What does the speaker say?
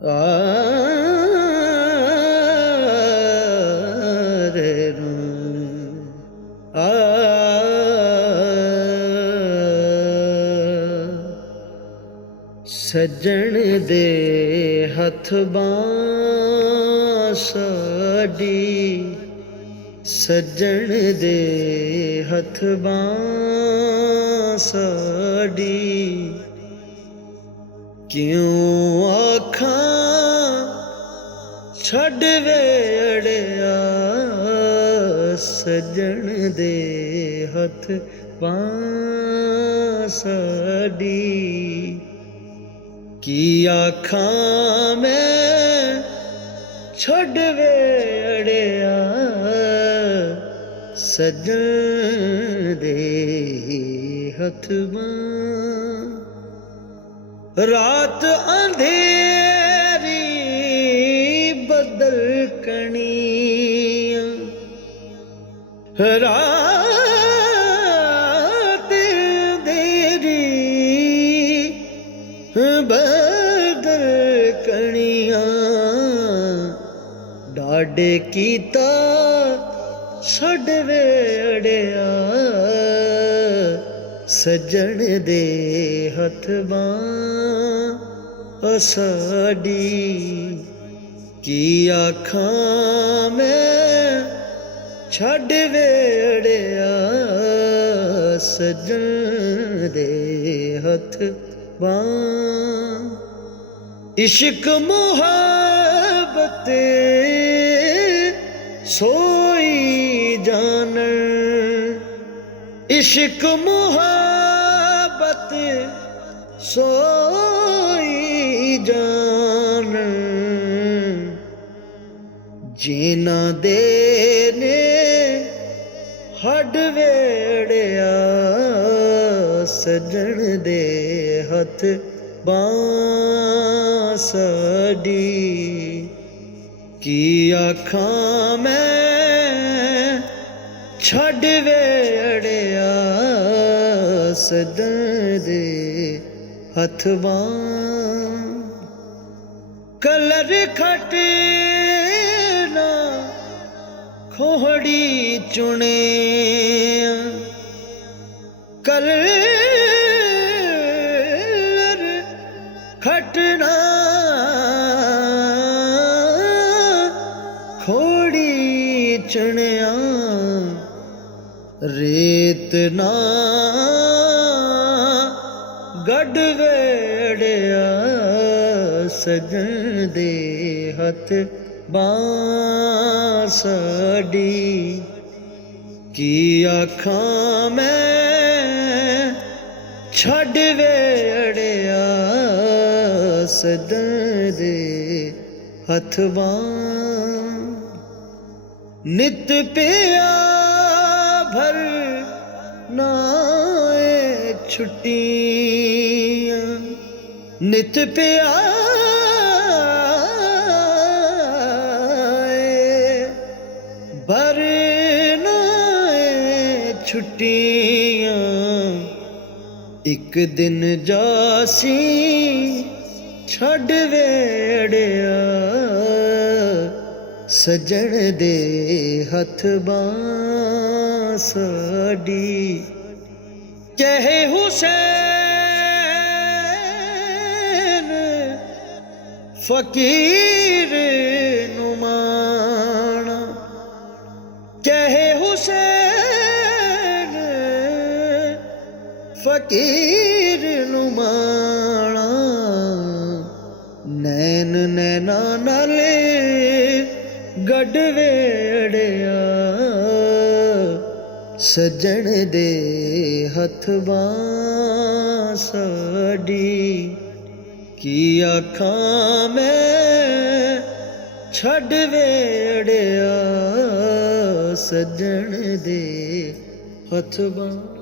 ਆ ਰੇ ਰੂ ਆ ਸੱਜਣ ਦੇ ਹੱਥ ਬਾਂਹ ਸਾਡੀ, ਸੱਜਣ ਦੇ ਹੱਥ ਬਾਂਹ ਸਾਡੀ, ਕਿਉਂ ਆਖਾਂ ਛੱਡ ਵੇ ਅੜਿਆ, ਸੱਜਣ ਦੇ ਹੱਥ ਬਾਂਹ ਸਾਡੀ। ਕੀ ਆਖਾਂ ਮੈਂ ਛੱਡ ਵੇ ਅੜਿਆ, ਸੱਜਣ ਦੇ ਹੱਥ ਬਾਂਹ। ਰਾਤ ਅੰਧੇਰੀ ਬੱਦਲ ਕਣੀਆਂ, ਰਾਤ ਅੰਧੇਰੀ ਬੱਦਲ ਕਣੀਆਂ, ਡਾਢੇ ਕੀਤਾ ਛੱਡ ਵੇ ਅੜਿਆ, ਸੱਜਣ ਦੇ ਹੱਥ ਬਾਂਹ ਸਾਡੀ। ਕੀ ਆਖਾਂ ਮੈਂ ਛੱਡ ਵੇ ਅੜਿਆ, ਸੱਜਣ ਦੇ ਹੱਥ ਬਾਂਹ। ਇਸ਼ਕ ਮੁਹੱਬਤ ਸੋਈ ਜਾਣਨ, ਇਸ਼ਕ ਮੁਹੱਬਤ ਸੋਈ ਜਾਣਨ, ਜਿਨ੍ਹਾਂ ਦੇ ਨੇ ਹੱਡ ਵੇੜਿਆ, ਸੱਜਣ ਦੇ ਹੱਥ ਬਾਂਹ ਸਾਡੀ। ਕੀ ਆਖਾਂ ਮੈਂ ਛੱਡ ਵੇ ਅੜਿਆ, ਸੱਜਣ ਦੇ ਹੱਥ ਬਾਂਹ। ਕਲਰ ਖਟਣਾ ਖੋਹੜੀ ਚੁਣਿਆ, ਕਲਰ ਖਟਣਾ ਖੋੜੀ ਚੁਣਿਆ, ਰੇਤ ਨਾ ਗੱਡ ਵੇੜਿਆ, ਸੱਜਣ ਦੇ ਹੱਥ ਬਾਂਹ ਸਾਡੀ। ਕੀ ਆਖਾਂ ਮੈਂ ਛੱਡ ਵੇ ਅੜਿਆ, ਸੱਜਣ ਦੇ ਹੱਥ ਬਾਂਹ। ਨਿਤ ਪਿਆ ਭਰ ਨਾ ਏ ਛੁੱਟੀਆਂ, ਨਿਤ ਪਿਆ ਭਰ ਨਾ ਏ ਛੁੱਟੀਆਂ, ਇੱਕ ਦਿਨ ਜਾਸੀ ਛੱਡ ਵੇੜਿਆ, ਸੱਜਣ ਦੇ ਹੱਥ ਬਾਂਹ ਸਾਡੀ। ਕਹੇ ਹੁਸੈਨ ਫਕੀਰ ਨੂੰ ਮਾਣਾ, ਕਹੇ ਹੁਸੈਨ ਫਕੀਰ ਨੂੰ ਮਾਣਾ, ਨੈਣ ਨੈਣਾ ਨਾਲੇ ਗੱਡ ਵੇੜਿਆ, ਸੱਜਣ ਦੇ ਹੱਥ ਬਾਂਹ ਸਾਡੀ। ਕੀ ਆਖਾਂ ਮੈਂ ਛੱਡ ਵੇੜਿਆ, ਸੱਜਣ ਦੇ ਹੱਥ ਬਾਂਹ।